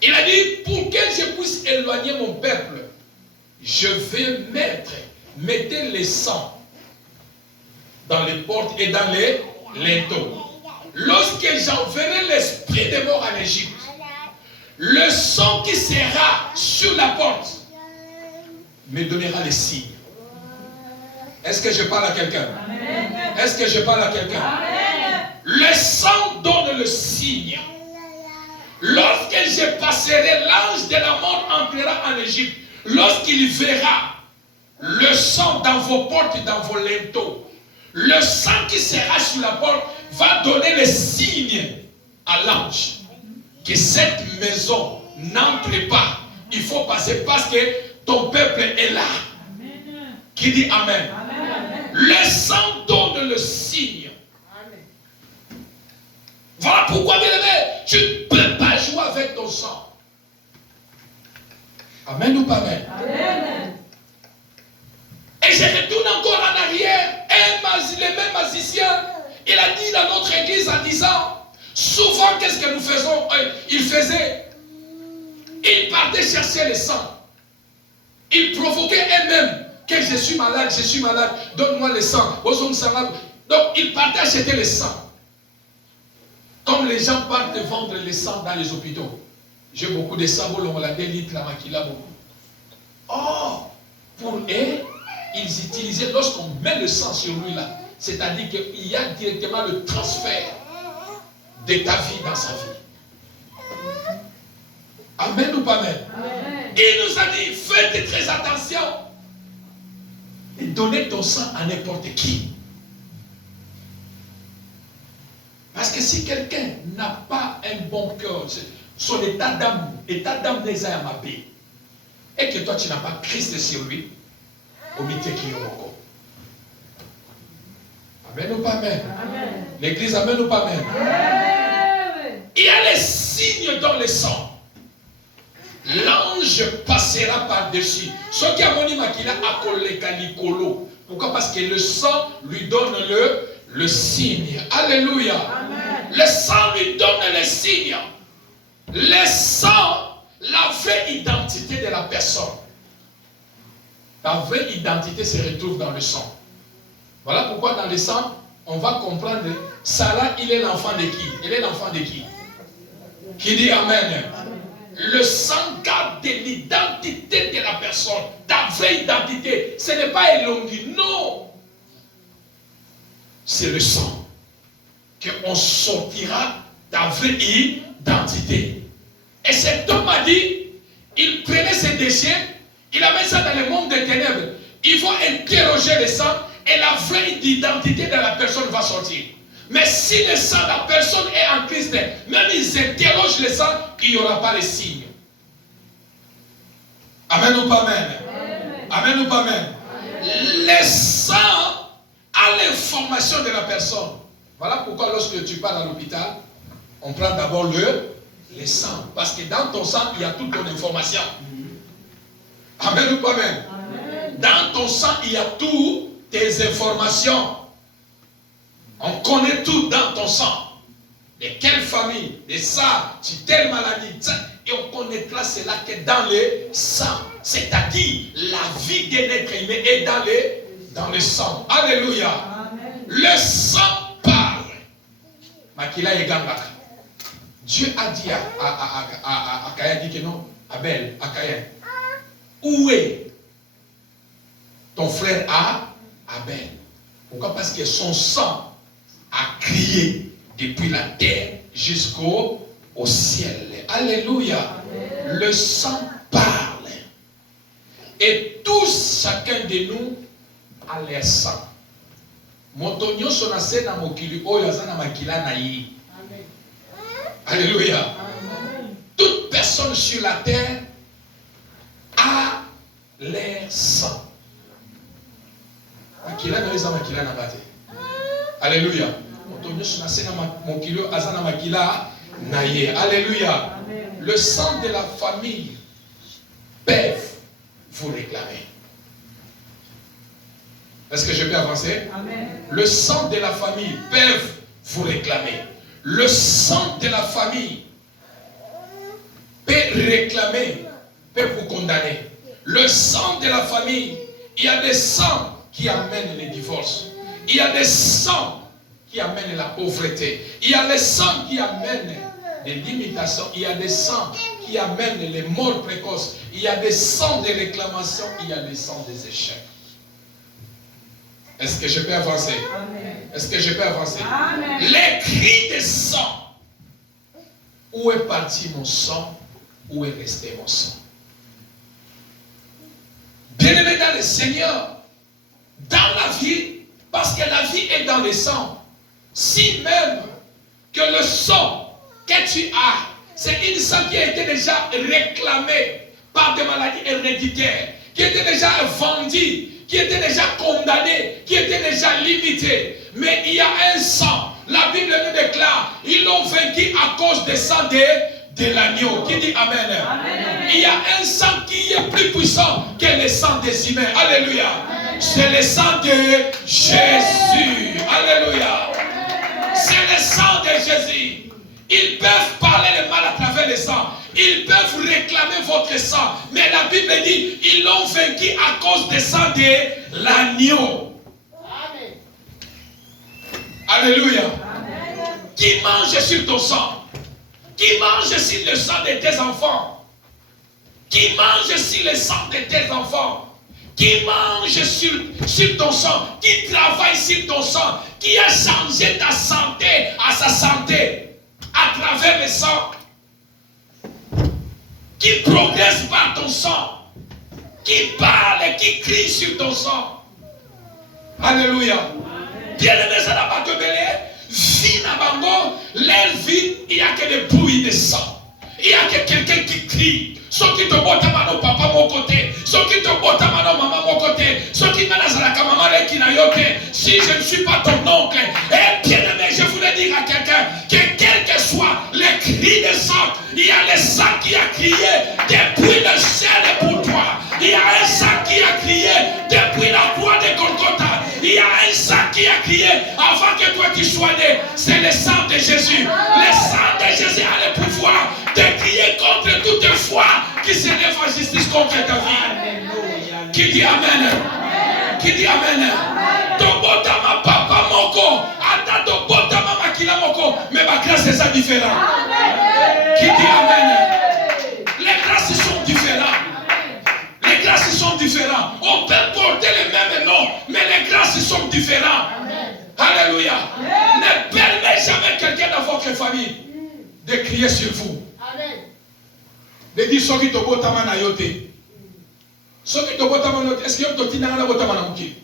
Il a dit, pour que je puisse éloigner mon peuple, je vais mettez les sangs dans les portes et dans les linteaux. Lorsque j'enverrai l'esprit de mort en Égypte, le sang qui sera sur la porte me donnera les signes. Est-ce que je parle à quelqu'un? Est-ce que je parle à quelqu'un? Le sang donne le signe. Lorsque je passerai, l'ange de la mort entrera en Égypte. Lorsqu'il verra le sang dans vos portes et dans vos linteaux, le sang qui sera sur la porte va donner le signe à l'ange que cette maison n'entre pas. Il faut passer parce que ton peuple est là. Amen. Qui dit Amen? Amen. Le sang donne le signe. Amen. Voilà pourquoi, bien aimé, tu ne peux pas jouer avec ton sang. Amen ou pas Amen? Amen. Et je retourne encore en arrière. Le même magicien, il a dit dans notre église en disant, souvent qu'est-ce que nous faisons? Il faisait, il partait chercher le sang. Il provoquait eux-mêmes que je suis malade, donne-moi le sang. Donc il partait acheter le sang. Comme les gens partent vendre le sang dans les hôpitaux. J'ai beaucoup de sang, on l'a des litres, la maquilla, beaucoup. Oh, pour eux, ils utilisaient, lorsqu'on met le sang sur lui là, c'est-à-dire qu'il y a directement le transfert de ta vie dans sa vie. Amen ou pas Amen? Amen. Il nous a dit, faites très attention et donnez ton sang à n'importe qui. Parce que si quelqu'un n'a pas un bon cœur, son état d'âme n'est à m'abbé, et que toi tu n'as pas Christ sur lui, au milieu qui est encore. Amen ou pas Amen? Amen. L'église Amen ou pas Amen? Amen. Il y a les signes dans le sang. L'ange passera par-dessus. Ce qui a mon qu'il a accolé calicolo. Pourquoi? Parce que le sang lui donne le signe. Alléluia. Amen. Le sang lui donne le signe. Le sang, la vraie identité de la personne. La vraie identité se retrouve dans le sang. Voilà pourquoi dans le sang, on va comprendre, Sarah, il est l'enfant de qui? Il est l'enfant de qui? Qui dit Amen? Le sang garde l'identité de la personne. Ta vraie identité. Ce n'est pas élongé, non. C'est le sang. Qu'on sortira ta vraie identité. Et cet homme a dit, il prenait ses déchets, il avait ça dans le monde des ténèbres. Il faut interroger le sang et la vraie identité de la personne va sortir. Mais si le sang de la personne est en Christ, même ils interrogent le sang, il n'y aura pas les signes. Amen ou pas Amen? Amen, Amen ou pas Amen? Amen. Le sang a l'information de la personne. Voilà pourquoi lorsque tu pars à l'hôpital, on prend d'abord le sang. Parce que dans ton sang, il y a toute ton information. Amen ou pas Amen? Amen. Dans ton sang, il y a toutes tes informations. On connaît tout dans ton sang. De quelle famille, de ça, tu telle maladie, et on connaîtra cela que dans le sang. C'est-à-dire, la vie de l'être humain est dans le sang. Alléluia. Amen. Le sang parle. Makila et Gangaka. Dieu a dit à Caïn, dit que non, Abel, à Caïn, où est ton frère Abel. Pourquoi? Parce que son sang a crié depuis la terre jusqu'au ciel. Alléluia. Amen. Le sang parle. Et tous, chacun de nous, a leur sang. Motonyo sonase na mokili oyo azana makila na yi. Alléluia. Amen. Toute personne sur la terre a leur sang. Makila na yeza makila na bate. Alléluia. Motonyo sonase na mokili oyo azana makila na yi. Alléluia. Amen. Le sang de la famille peuvent vous réclamer. Est-ce que je peux avancer? Amen. Le sang de la famille peuvent vous réclamer. Le sang de la famille peut réclamer, peut vous condamner. Le sang de la famille, il y a des sangs qui amènent les divorces. Il y a des sangs qui amènent la pauvreté. Il y a des sangs qui amènent les limitations. Il y a des sangs qui amènent les morts précoces. Il y a des sangs de réclamation. Il y a des sangs des échecs. Est-ce que je peux avancer? Amen. Est-ce que je peux avancer? Amen. Les cris de sang. Où est parti mon sang? Où est resté mon sang? Bien-aimé dans le Seigneur, dans la vie, parce que la vie est dans le sang. Si même que le sang que tu as, c'est une sang qui a été déjà réclamé par des maladies héréditaires, qui était déjà vendue, qui était déjà condamné, qui était déjà limité. Mais il y a un sang. La Bible nous déclare, ils l'ont vaincu à cause du sang de l'agneau. Qui dit Amen? Amen. Il y a un sang qui est plus puissant que le sang des humains. Alléluia. C'est le sang de Jésus. Alléluia. C'est le sang de Jésus. Ils peuvent parler le mal à travers le sang. Ils peuvent réclamer votre sang. Mais la Bible dit, ils l'ont vaincu à cause du sang de l'agneau. Amen. Alléluia. Amen. Qui mange sur ton sang? Qui mange sur le sang de tes enfants? Qui mange sur le sang de tes enfants? Qui mange sur ton sang? Qui travaille sur ton sang? Qui a changé ta santé à sa santé à travers le sang? Qui progresse par ton sang, qui parle, qui crie sur ton sang. Alléluia. Bien-aimé, ça n'a pas te belé. Vie n'a pas leur vie, il n'y a que des bruits de sang. Il n'y a que quelqu'un qui crie. Ceux qui te botent à mano papa mon côté, ceux qui te botent à mano maman mon côté, ceux qui m'ont dit à maman qui n'a yoté. Si je ne suis pas ton oncle, et bien aimé, je voulais dire à quelqu'un que quel que soit les cris de sang, il y a le sang qui a crié depuis le ciel pour toi. Il y a un sang qui a crié depuis la croix de Golgotha. Il y a un sang qui a crié avant que toi tu sois né. C'est le sang de Jésus. Le sang de Jésus a le pouvoir de crier contre toute foi qui se lève en justice contre ta vie. Qui dit Amen? Qui dit Amen? Tobotama papa moko, ata tobotama makila moko, mais ma grâce est différente. Qui dit Amen? Les grâces sont différentes. Les grâces sont différentes. On peut porter les mêmes noms, mais les grâces sont différentes. Alléluia. Ne permets jamais quelqu'un dans votre famille de crier sur vous. De dire ceux qui te botent à la yote. Ceux qui te botent à la yote, est-ce qu'il y a un petit nana botte à la mouki?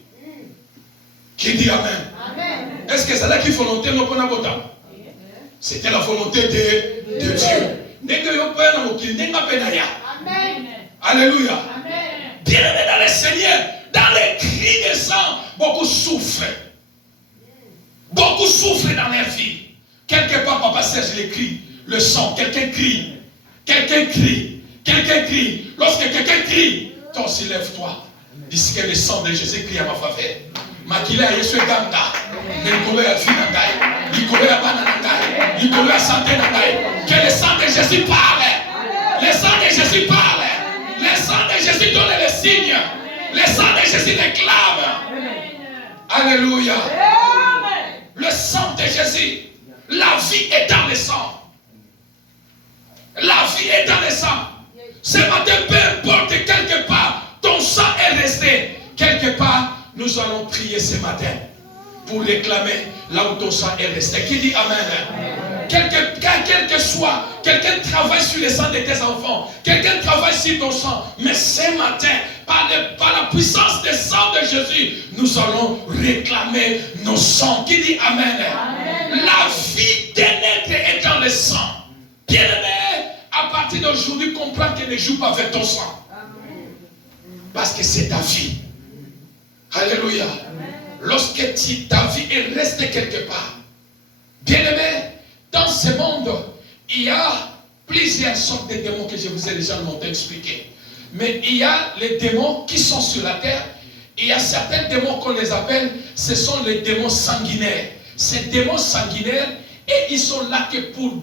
Qui dit Amen? Est-ce que c'est là qu'il faut volonté non pas botta? C'était la volonté de Dieu. N'est-ce pas un mouki? N'est-ce pas Amen. Alléluia. Bien-aimé dans le Seigneur, dans les cris de sang, beaucoup souffrent. Beaucoup souffrent dans leur vie. Quelque part, papa Serge l'écrit, le sang, quelqu'un crie. Quelqu'un crie. Quelqu'un crie. Lorsque quelqu'un crie, toi aussi lève-toi. Dis que le sang de Jésus crie à ma faveur. Makila Yesu Ganda. Nikolo ya fina ngai. Nikolo ya bana ngai. Nikolo ya santé ngai. Que le sang de Jésus parle. Le sang de Jésus parle. Le sang de Jésus donne les signes. Le sang de Jésus réclame. Alléluia. Le sang de Jésus. La vie est dans le sang. La vie est dans le sang. Ce matin, peu importe quelque part, ton sang est resté. Que quelque part, nous allons prier ce matin pour réclamer là où ton sang est resté. Qui dit Amen? Quel que soit, quelqu'un travaille sur le sang de tes enfants, quelqu'un travaille sur ton sang, mais ce matin, par la puissance du sang de Jésus, nous allons réclamer nos sangs. Qui dit Amen? La vie d'un être est dans le sang. Bien-aimé, à partir d'aujourd'hui, comprends qu'elle ne joue pas avec ton sang. Parce que c'est ta vie. Alléluia. Lorsque ta vie est restée quelque part, bien-aimé, dans ce monde, il y a plusieurs sortes de démons que je vous ai déjà longtemps expliqué. Mais il y a les démons qui sont sur la terre. Il y a certains démons qu'on les appelle, ce sont les démons sanguinaires. Ces démons sanguinaires, et ils sont là que pour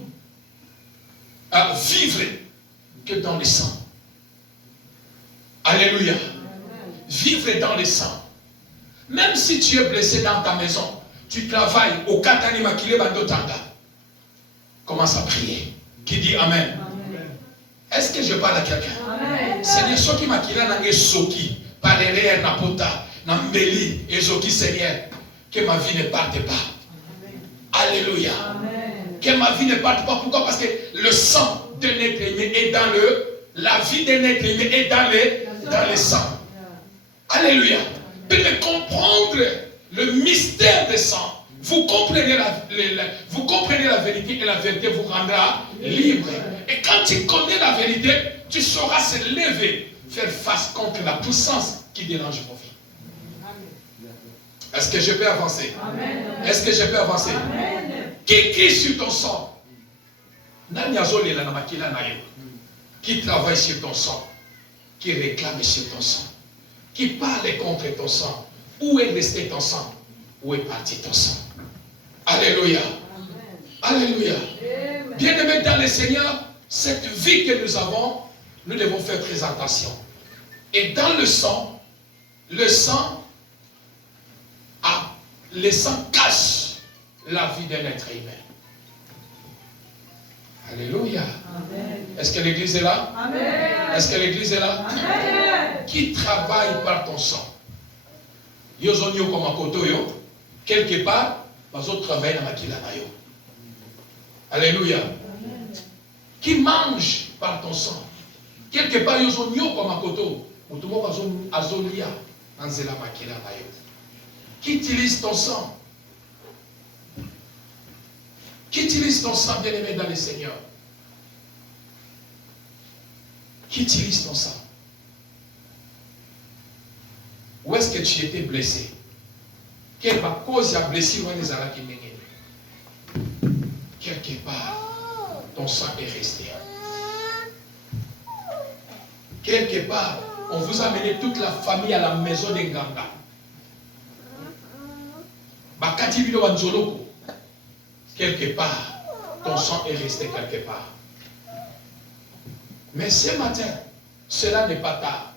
vivre que dans le sang. Alléluia. Vivre dans le sang. Même si tu es blessé dans ta maison, tu travailles au Katani Makile Bandotanga. Commence à prier. Qui dit Amen? Est-ce que je parle à quelqu'un? Seigneur, ce qui m'a dit là, soki, par derrière Napota, Nambeli et Zoki, Seigneur, que ma vie ne parte pas. Alléluia. Que ma vie ne parte pas. Pourquoi? Parce que le sang d'un être aimé est dans la vie d'un être aimé est dans le sang. Alléluia. Pour comprendre le mystère des sang, vous comprenez la vérité et la vérité vous rendra libre. Et quand tu connais la vérité, tu sauras se lever, faire face contre la puissance qui dérange vos vies. Est-ce que je peux avancer? Est-ce que je peux avancer? Qui crie sur ton sang? Qui travaille sur ton sang? Qui réclame sur ton sang? Qui parle contre ton sang? Où est resté ton sang? Où est parti ton sang? Alléluia. Alléluia. Bien-aimés dans le Seigneur, cette vie que nous avons, nous devons faire très attention. Et dans le sang cache la vie d'un être humain. Alléluia. Est-ce que l'église est là? Est-ce que l'église est là? Qui travaille par ton sang? Yozonyo comme un kotoyo, quelque part, les autres travaillent dans la kilanayo. Alléluia. Qui mange par ton sang? Quelque part, yozonyo comme un koto, ou tout le monde azolia, anzela makilanayo. Qui utilise ton sang? Qui utilise ton sang, bien-aimé dans le Seigneur? Qui utilise ton sang? Où est-ce que tu étais blessé? Quelle cause a blessé les Arabes? Quelque part, ton sang est resté. Quelque part, on vous a amené toute la famille à la maison de Nganga. Quelque part, ton sang est resté quelque part. Mais ce matin, cela n'est pas tard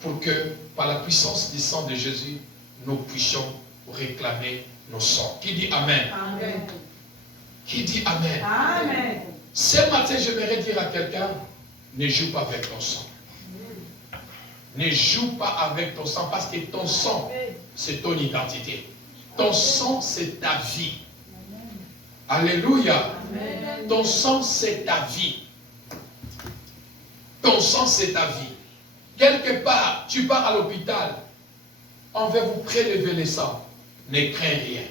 pour que, par la puissance du sang de Jésus, nous puissions réclamer nos sangs. Qui dit Amen? Amen. Qui dit Amen? Amen. Ce matin, j'aimerais dire à quelqu'un, ne joue pas avec ton sang. Ne joue pas avec ton sang parce que ton sang, c'est ton identité. Ton sang, c'est ta vie. Alléluia. Amen. Ton sang, c'est ta vie. Ton sang, c'est ta vie. Quelque part, tu pars à l'hôpital, on va vous prélever le sang. Ne crains rien.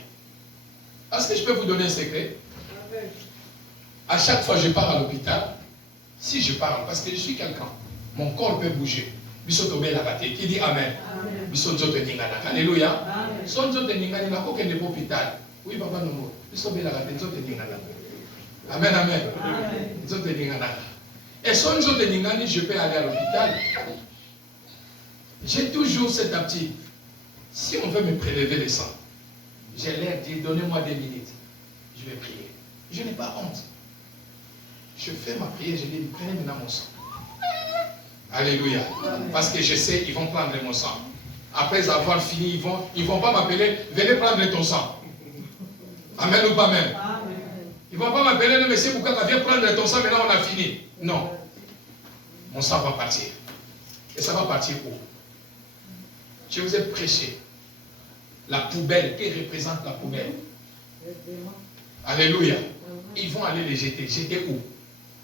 Est-ce que je peux vous donner un secret? Amen. À chaque fois que je pars à l'hôpital, si je parle, parce que je suis quelqu'un, mon corps peut bouger. Qui dit Amen? Alléluia. L'hôpital. Oui, papa, non. Amen, amen. Et son jour de Ningani, je peux aller à l'hôpital. J'ai toujours cette aptitude. Si on veut me prélever le sang, j'ai l'air de dire, donnez-moi 2 minutes. Je vais prier. Je n'ai pas honte. Je fais ma prière, je dis, prenez maintenant mon sang. Alléluia. Parce que je sais, ils vont prendre mon sang. Après avoir fini, ils vont pas m'appeler, venez prendre ton sang. Amen ou pas amen? Ils ne vont pas m'appeler, le monsieur Boukaka, viens prendre ton sang, maintenant on a fini. Non. Mon sang va partir. Et ça va partir où? Je vous ai prêché. La poubelle, qui représente la poubelle? Alléluia. Ils vont aller les jeter. Jeter où?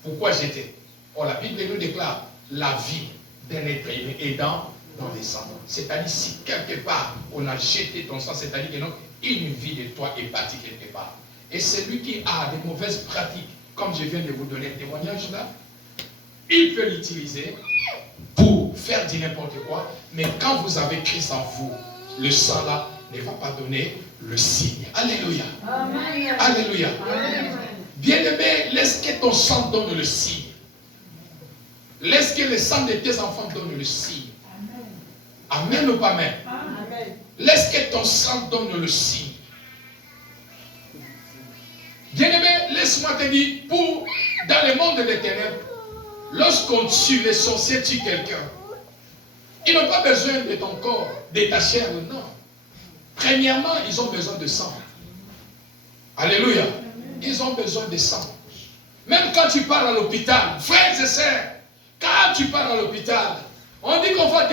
Pourquoi jeter? Oh, la Bible nous déclare la vie d'un être humain est dans les sangs. C'est-à-dire, si quelque part on a jeté ton sang, c'est-à-dire que non, une vie de toi est partie quelque part. Et celui qui a des mauvaises pratiques, comme je viens de vous donner un témoignage là, il peut l'utiliser pour faire du n'importe quoi, mais quand vous avez Christ en vous, le sang là ne va pas donner le signe. Alléluia. Amen. Alléluia. Bien-aimé, laisse que ton sang donne le signe. Laisse que le sang de tes enfants donne le signe. Amen ou pas amen? Amen. Laisse que ton sang donne le signe. Bien-aimé, laisse-moi te dire, dans le monde des ténèbres, lorsqu'on tue les sorciers, tue quelqu'un, ils n'ont pas besoin de ton corps, de ta chair, non. Premièrement, ils ont besoin de sang. Alléluia. Ils ont besoin de sang. Même quand tu pars à l'hôpital, frères et sœurs, quand tu pars à l'hôpital, on dit qu'on va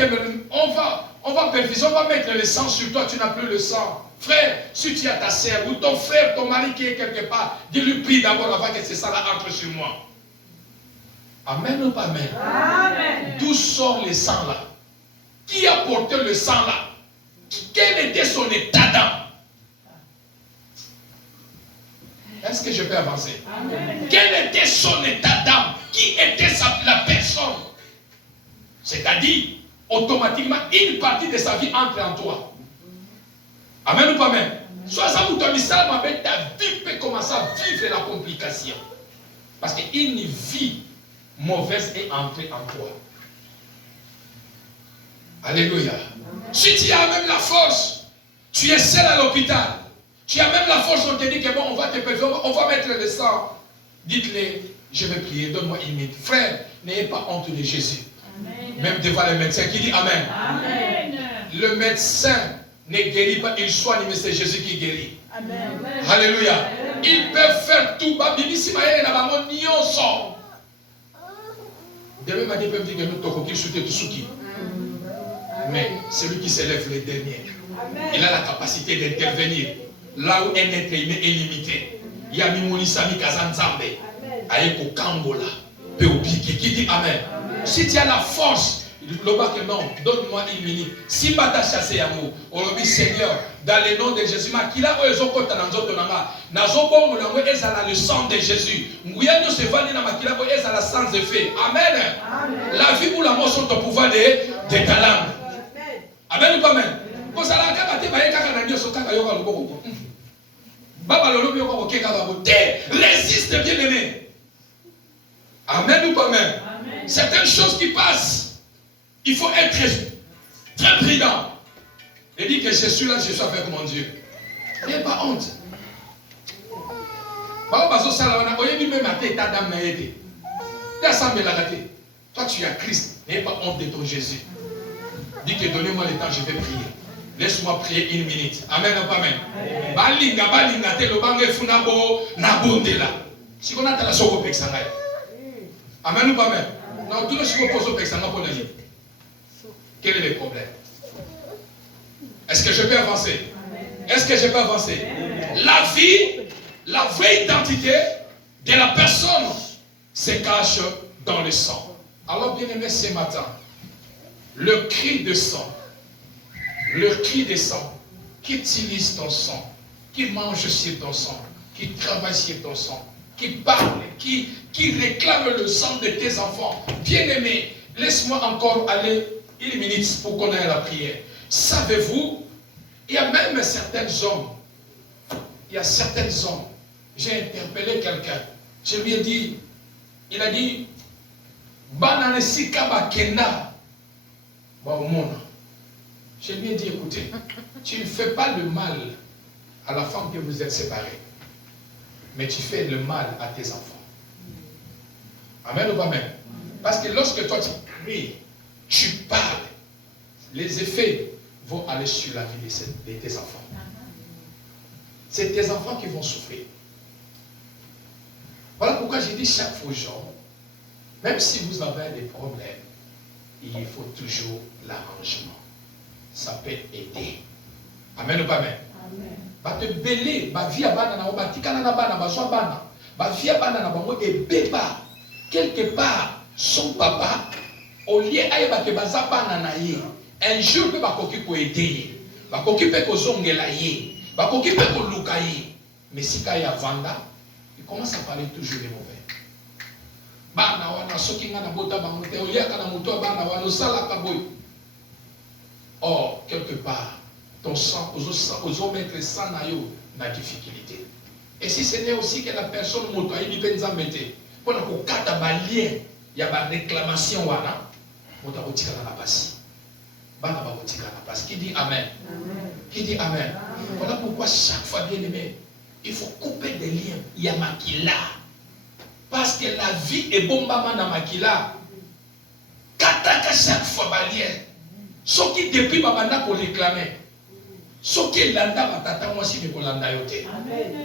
perfuser, on va mettre le sang sur toi, tu n'as plus le sang. Frère, si tu as ta sœur ou ton frère, ton mari qui est quelque part, dis-lui prie d'abord avant que ce sang-là entre sur moi. Amen ou pas amen? Amen. D'où sort le sang là? Qui a porté le sang là? Quel était son état d'âme? Est-ce que je peux avancer? Amen. Quel était son état d'âme? Qui était la personne? C'est-à-dire, automatiquement, une partie de sa vie entre en toi. Amen ou pas amen? Soit ça vous tombe ça, ma bête, ta vie peut commencer à vivre la complication. Parce qu'une vie mauvaise est entrée en toi. Alléluia. Si tu as même la force, tu es seul à l'hôpital, tu as même la force, on te dit que bon, on va te perfumer, on va mettre le sang. Dites-le, je vais prier, donne-moi une minute. Frère, n'ayez pas honte de Jésus. Amen. Même devant le médecin qui dit Amen. Amen. Le médecin ne guérit pas, il soigne, mais c'est Jésus qui guérit. Amen. Alléluia. Amen. Ils peuvent faire tout. Demain matin, ils peuvent dire que nous t'avons qu'il soutient tout ce qui. Mais celui qui s'élève le dernier, il a la capacité d'intervenir là où un être humain est limité. Il y a Mimonisami Kazanzambe, Aeko Kangola, Péopique, qui dit Amen. Si tu as la force, non, donne-moi une minute. Si tu as chassé à moi, on le dit Seigneur, dans le nom de Jésus, qui là où ils ont côté dans notre nom, le sang de Jésus. Nguyano se vani na makila où ils ont la sans effet. Amen. La vie ou la mort sont au pouvoir de ta langue. Amen ou pas amen? Parce que la carte est kaka na Dieu so kaka yoka loboko. Baba lolobi yoka ko keka babo. Résiste bien aimé. Amen ou pas amen? Certaines choses qui passent, il faut être très prudent. Et dire que je suis là, je suis avec mon Dieu. N'ayez pas honte. Toi tu as Christ, n'ayez pas honte de ton Jésus. Dis que donnez-moi le temps, je vais prier. Laisse-moi prier une minute. Amen ou pas amen? Balinga, balinga, te lo bange funabo na bondela. Si on a la soko pexanga. Amen ou pas amen? Non, tout le monde pose au pexanga pour le dire. Quel est le problème? Est-ce que je peux avancer? Est-ce que je peux avancer? La vie, la vraie identité de la personne se cache dans le sang. Alors bien aimé, ce matin, le cri de sang, qui utilise ton sang, qui mange sur ton sang, qui travaille sur ton sang, qui parle, qui réclame le sang de tes enfants. Bien-aimé, laisse-moi encore aller une minute pour qu'on aille à la prière. Savez-vous, il y a même certains hommes, j'ai interpellé quelqu'un, je lui ai dit, il a dit, Bananesi Kaba Kenda. Je lui ai dit, écoutez, tu ne fais pas le mal à la femme que vous êtes séparés, mais tu fais le mal à tes enfants. Amen ou pas amen? Parce que lorsque toi tu pries, tu parles, les effets vont aller sur la vie de tes enfants. C'est tes enfants qui vont souffrir. Voilà pourquoi j'ai dit chaque fois aux gens, même si vous avez des problèmes, il faut toujours l'arrangement. ça peut aider. Amen ou pas amen? Ba te belé, ba vie abana na ba tikana na bana ba so bana. Ba vie abana na bango et beba quelque part son papa au lieu ayeba ke baza bana na ye. Un jour pe ba koki ko aider. Ba koki pe ko zongela ye. Ba koki pe ko luka ye. Mais si ka ya vanda, il commence à parler toujours des mauvais. Bana wana soki nga na bota bango te o lieu kana moto bana wana sala ka boy. Or quelque part ton sang, aux mettre sang na yo na difficulté. Et si ce n'est aussi que la personne moto ayi penza mbete, pona ko kata ba lien ya ba réclamation wana, moto ko tika na basi. Bana ba ko tika na basi. Qui dit amen? Qui dit amen? Voilà pourquoi chaque fois bien aimé, il faut couper des liens. Il y a makila. Parce que la vie est bombama na makila. Kataka chaque fois ba lien. Ce qui depuis babanda pour réclamer. Ce qui landa batata mwasi me kolanda yote.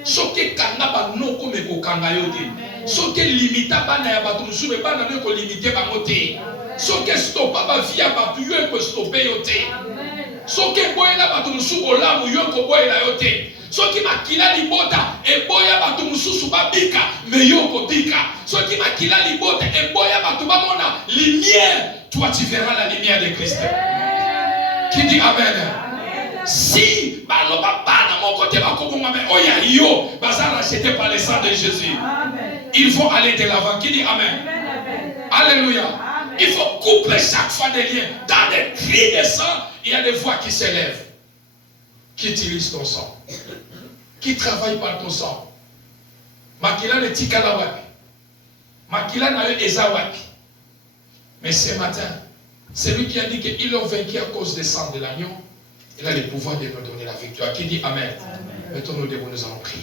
Ce qui kanga ba noko me ko kanga yote. Ce qui limita bana ya batu musume bana me ko limiter bango te. Ce qui stoppa ba vie ya batu yo ko stopper yote. Ce qui boyela batu musume olamu yo ko boyela yote. Ce qui makila libota e boya batu mususu ba bika me yo ko bika. Ce qui makila libota e boya batu ba mona lumière. Toi tu verras la lumière de Christ. Qui dit amen? Si baloba bana mon côté va comme oya yo bazar acheté par le sang de Jésus. Il faut aller de l'avant. Qui dit amen? Alléluia. Il faut couper chaque fois des liens. Dans les cris de sang, il y a des voix qui s'élèvent, qui utilisent ton sang, qui travaillent par ton sang. Makila ne tikala wapi, makila na yo ezawapi. Mais ce matin, celui qui a dit qu'ils l'ont vaincu à cause du sang de l'agneau, il a le pouvoir de nous donner la victoire. Qui dit amen? Mettons-nous debout, nous allons prier.